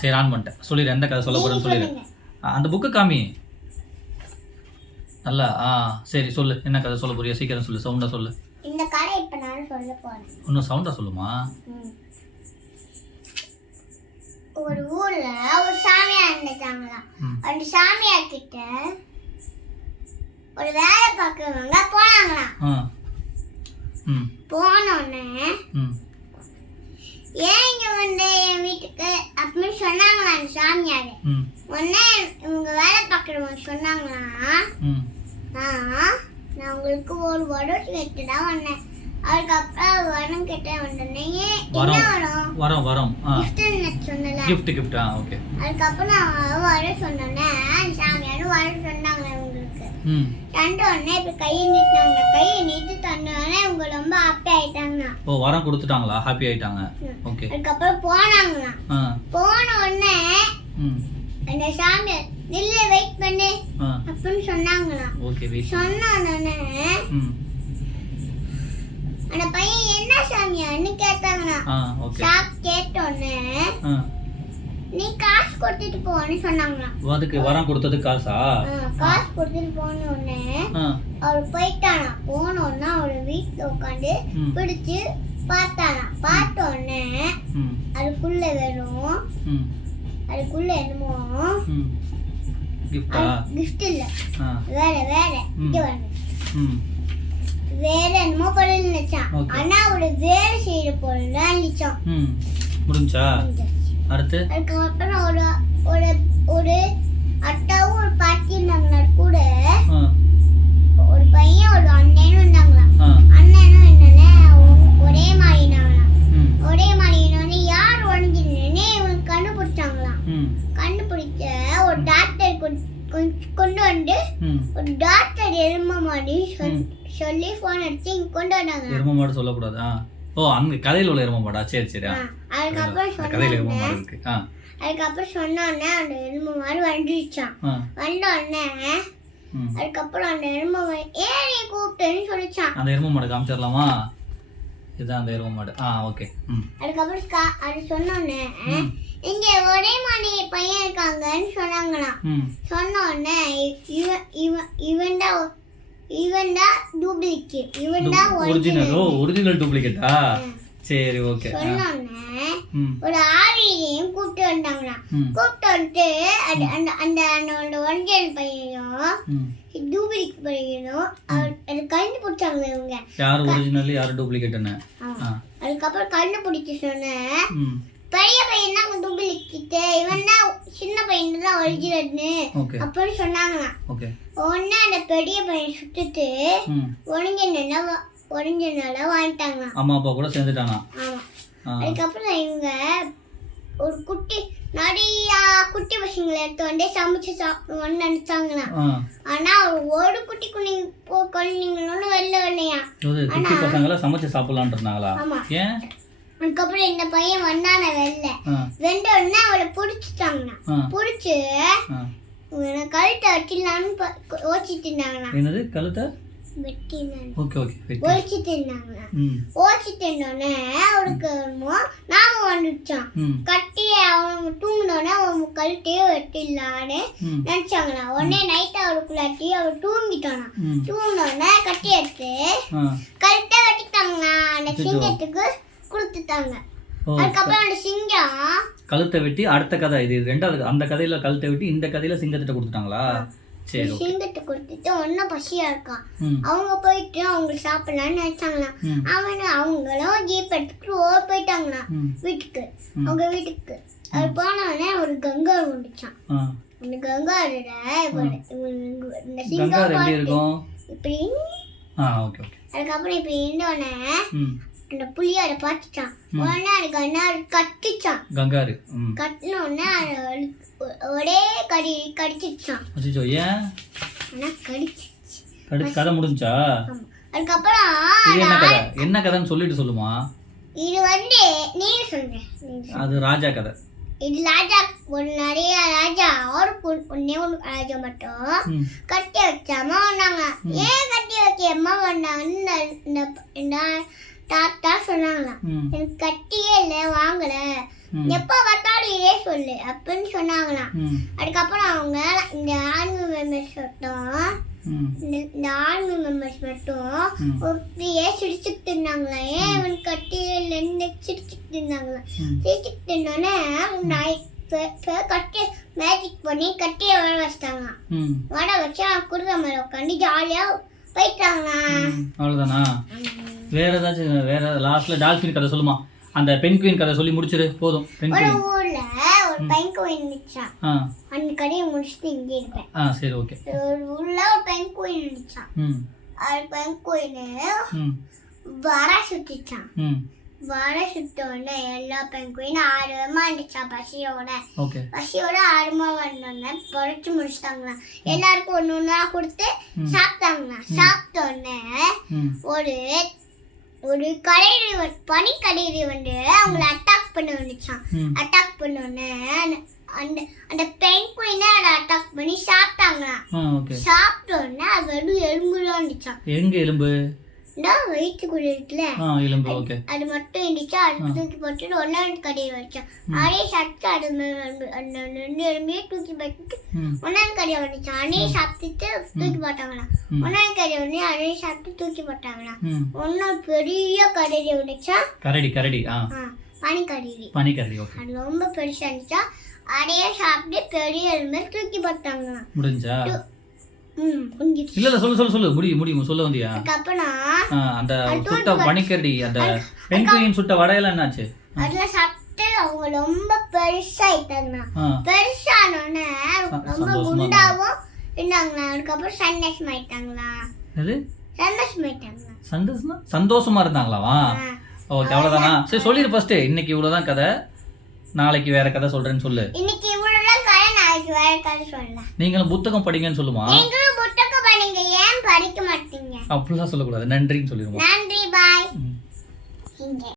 சரி ஆன் பண்ணிட்டேன். சொல்லிடு எந்த கதை சொல்ல போறேன்னு சொல்லிடு. அந்த புக்கு காமி நல்லா. சரி சொல்லு, என்ன கதை சொல்ல போறியா? சீக்கிரம் சொல்லு, சவுண்டா சொல்லு. இந்த கதை இப்ப நான் சொல்ல போறேன். இன்னும் சவுண்டா சொல்லுமா. ஒரு ஊர்ல ஒரு சாமியார் இருந்தாங்களாம். அந்த சாமியார் கிட்ட ஒரு வேலை பார்க்கறவங்க போனாங்களாம். போனோடனே ஏன் இங்க வந்து என் வீட்டுக்கு அப்படின்னு சொன்னாங்களா அந்த சாமியார். உடனே இவங்க வேலை பார்க்கறவங்க சொன்னாங்களாம், நான் உங்களுக்கு ஒரு வரம் கேட்டுடா வந்தேன். அதுக்கப்புறம் வரம் கேட்ட உடனே என்ன வரம் வரம் சொன்னல கிஃப்ட். ஓகே. அதுக்கப்புறம் நான் வரம் சொன்னோன்னே சாமியார் வரம் சொன்னாங்க உங்களுக்கு. தண்ட உடனே இப்ப கையை நீட்டினாங்க. கையை நீட்டு தண்ட உடனே இவங்க ரொம்ப ஹாப்பி ஆயிட்டாங்க. வரம் கொடுத்துட்டாங்களா? ஹாப்பி ஆயிட்டாங்க. ஓகே. அதுக்கப்புறம் போனாங்களா. போன உடனே அந்த சாமியார் நில்ல வெயிட் பண்ணு அப்படின்னு சொன்னாங்களா. சொன்ன உடனே அந்த பையன் என்ன சாமியார்னு கேட்டாங்கண்ணா. கேட்டோன்னே நீ காசு கொடுத்துட்டு போன்னு சொன்னாங்களாம். அதுக்கு வரம் கொடுத்தது காசா? காசு கொடுத்துட்டு போன உடனே அவர் போயிட்டானா. போனோன்னா அவரு வீட்டுல உட்காந்து பிடிச்சு பார்த்தானா. பார்த்த உடனே அதுக்குள்ள வெறும் அதுக்குள்ள என்னமோ கிஃப்ட் இல்ல, வேற வேற வேற என்னமோ பொருள் நினைச்சான். ஆனா அவரு வேலை செய்யற பொருள் நினைச்சான். முடிஞ்சா? அடுத்து அதுக்கப்புறம் ஒரு ஒரு ஒரு அட்டாவும் ஒரு பாட்டி இருந்தாங்களா. கூட ஒரு பையன் ஒரு அண்ணனும் இருந்தாங்களாம். அண்ணனும் என்னன்னா ஒரே மாதிரினாங்களாம். ஒரே மாதிரினோடனே யார் உடஞ்சிருந்தேன்னு இவங்க கண்டுபிடிச்சாங்களாம். கண்டுபிடிச்ச ஒரு டாக்டர் கொண்டு வந்து ஒரு டாக்டர் எருமை மாடி சொல்லி போன் அடிச்சு இங்க கொண்டு வந்தாங்க. எருமை மாடு சொல்லக்கூடாது. அங்க கதையில உள்ள எருமை மாடா? சரி சரி. அதுக்கப்புறம் சொன்னோடனே அந்த எருமை மாடு வந்துருச்சான். வந்த உடனே அதுக்கப்புறம் அந்த எருமை மாடு ஏறி கூப்பிட்டேன்னு சொல்லிச்சான். அந்த எருமை மாடு காமிச்சிடலாமா? இதுதான் அந்த எருமை மாடு. ஓகே. அதுக்கப்புறம் அது சொன்னோடனே இங்க ஒரே மாதிரி பையன் இருக்காங்கன்னு சொன்னாங்களாம். சொன்ன உடனே இவன் தான் டூப்ளிகேட், இவன் தான் ஒரிஜினல். ஒரிஜினல் டூப்ளிகேட்டா? சரி ஓகே. சொன்னோடனே ஒரு ஆவியையும் கூப்பிட்டு வந்தாங்களாம். கூப்பிட்டு வந்துட்டு அந்த ஒரிஜினல் பையனும் டூப்ளிகேட் பையனும் அது கண்டுபிடிச்சாங்க இவங்க. யார் ஒரிஜினல் யார் டூப்ளிகேட்னு. அதுக்கப்புறம் கண்டுபிடிச்சு சொன்னேன் பெரிய பையன் தான் டூப்ளிகேட், இவன் தான் சின்ன பையன் தான் ஒரிஜினல்னு அப்படின்னு சொன்னாங்களாம். உடனே அந்த பெரிய பையன் சுட்டுட்டு ஒரிஜினல வாங்கிட்டாங்க. அம்மா அப்பா கூட சேர்ந்துட்டானா? ஆமா. அதுக்கப்புறம் இவங்க ஒரு நிறைய குட்டி பசங்களை எடுத்து வந்து சமைச்சு சாப்பிடுவோம்னு நினைச்சாங்களாம். ஆனா ஒரு குட்டி குழந்தைங்களோட வரலையா. குட்டி பசங்களை சமைச்சு சாப்பிடலாம்னு இருந்தாங்களா? ஏன்? அதுக்கப்புறம் இந்த பையன் வந்தான வெந்த உடனே அவளை புடிச்சுட்டாங்கண்ணா. புடிச்சு கழுத்தை வெட்டிடலான்னு ஓச்சிட்டு இருந்தாங்கண்ணா. என்னது கழுத்தை ஓச்சிட்டு இருந்தாங்கண்ணா. ஓச்சிட்டு இருந்தோடனே அவளுக்கு ஞாபகம் வந்துச்சான். கட்டி அவங்க தூங்கினோடனே அவங்க கழுத்தையே வெட்டிடலான்னு நினைச்சாங்களா. உடனே நைட் அவளுக்குள்ளாட்டி அவள் தூங்கிட்டானா. தூங்கினோடனே கட்டி எடுத்து கழுத்தை வெட்டிட்டாங்கண்ணா. அந்த சிங்கத்துக்கு கொடுத்துட்டாங்க. அதுக்கப்புறம் அந்த சிங்கம் கழுத்தை வெட்டி அடுத்த கதை இது ரெண்டாவது. அந்த கதையில கழுத்தை வெட்டி இந்த கதையில சிங்கத்திட்ட கொடுத்துட்டாங்களா? சரி. சிங்கத்தை கொடுத்துட்டு ஒன்னும் பசியா இருக்கான். அவங்க போயிட்டு அவங்க சாப்பிடலாம்னு நினைச்சாங்களாம். அவங்களும் ஜீப் எடுத்துட்டு போயிட்டாங்களாம் வீட்டுக்கு. அவங்க வீட்டுக்கு அது போனோடனே ஒரு கங்காரு வந்துச்சான். அந்த கங்காரோட இந்த சிங்கம் இப்படி அதுக்கப்புறம் இப்படி இருந்தோடனே அந்த புலியோட பார்த்துட்டான். உடனே அது கங்காரு கட்டிச்சான். கங்காரு கட்டின உடனே ஒரே கடிச்சிச்சான். ஆனா கடிச்சு கதை முடிஞ்சா? அதுக்கப்புறம் என்ன கதைன்னு சொல்லிட்டு சொல்லுமா. இது வந்து நீங்க சொல்றேன். அது ராஜா கதை. இது ராஜா நிறைய ராஜா ஒன்னே ஒன்று ராஜா மட்டும் கட்டி வச்சாம வந்தாங்க. ஏன் கட்டி வைக்காம வந்தாங்கன்னு தாத்தா சொன்னாங்களாம். எனக்கு கட்டியே இல்லை வாங்கல எப்ப பார்த்தாலும் இதே சொல்லு அப்படின்னு சொன்னாங்களாம். அதுக்கப்புறம் அவங்க இந்த ஆர்மி மெம்பர்ஸ் மட்டும் ஒருத்தையே சிரிச்சுட்டு இருந்தாங்களா. ஏன் அவன் கட்டியில இருந்து சிரிச்சுட்டு இருந்தாங்களா. சிரிச்சுட்டு இருந்தோன்னே கட்டி மேஜிக் பண்ணி கட்டியை வர வச்சிட்டாங்களாம். வர வச்சு குடுக்க மேல உட்காந்து ஜாலியா போயிட்டாங்களா. அவ்வளவுதானா? வேற ஏதாச்சும் வேற லாஸ்ட்ல டால்பின் கதை சொல்லுமா? அந்த பென்குயின் கதை சொல்லி முடிச்சிரு போதும். ஒரு ஊர்ல ஒரு பென்குயின் இருந்துச்சான். அந்த கதையை முடிச்சுட்டு இங்கே இருப்பேன். சரி ஓகே. ஒரு ஊர்ல ஒரு பென்குயின் இருந்துச்சான். அது பென்குயின் வர சுத்திச்சான். வர சுத்தோடனே எல்லா பென்குயினும் ஆர்வமா இருந்துச்சான். பசியோட ஆர்வமா வந்தோடனே பொழைச்சு முடிச்சிட்டாங்களா. எல்லாருக்கும் ஒண்ணு ஒண்ணா கொடுத்து சாப்பிட்டாங்களா. சாப்பிட்ட உடனே ஒரு பனிக்கடீரி வந்து அவங்களை அட்டாக் பண்ண வந்துச்சான். அட்டாக் பண்ணோடனே அந்த பென்குயினை அதை அட்டாக் பண்ணி சாப்பிட்டாங்களாம். சாப்பிட்ட உடனே அது வெறும் எலும்புலாம் இருந்துச்சான். எங்க எலும்பு? வயிற்றுக்குள்ள இருக்குல்ல அது மட்டும் இருந்துச்சு. அது தூக்கி போட்டுட்டு ஒன்னாவது கடையை வச்சான். அதே சாப்பிட்டு அது அந்த 2 எலும்பையும் தூக்கி போட்டுட்டு ஒன்னாவது கடையை வந்துச்சான். அதையே சாப்பிட்டுட்டு தூக்கி போட்டாங்களாம். ஒன்னாவது கடையை வந்து அதையே சாப்பிட்டு தூக்கி போட்டாங்களாம். ஒன்னும் பெரிய கடையை வந்துச்சா. பனிக்கடீரி அது ரொம்ப பெருசா இருந்துச்சா. அதையே சாப்பிட்டு பெரிய எலும்பை தூக்கி போட்டாங்களாம். முடிஞ்சா? இல்ல சொல்லு முடியும் சொல்ல வந்தியா? அந்த சுட்ட பனிக்கரடி அந்த பென்குயின் சுட்ட வடையெல்லாம் என்னாச்சு? அதெல்லாம் சாப்பிட்டு அவங்க ரொம்ப பெருசாயிட்டாங்க. பெருசானோடனே ரொம்ப குண்டாவும் இருந்தாங்களா. அதுக்கப்புறம் சந்தோஷமாயிட்டாங்களா. சந்தோஷமா இருந்தாங்களாவா? ஓகே அவ்வளவுதானா? சரி சொல்லிடு ஃபர்ஸ்ட். இன்னைக்கு இவ்வளவுதான் கதை, நாளைக்கு வேற கதை சொல்றேன்னு சொல்லு. இன்னைக்கு இவ்வளவுதான் கதை, நாளைக்கு வேற கதை சொல்லலாம். நீங்களும் புத்தகம் படிங்கன்னு சொல்லுமா? நீங்களும் புத்தகம் படிங்க. ஏன் படிக்க மாட்டீங்க? அப்படிலாம் சொல்லக்கூடாது. நன்றின்னு சொல்லிடுவோம். நன்றி, பாய்.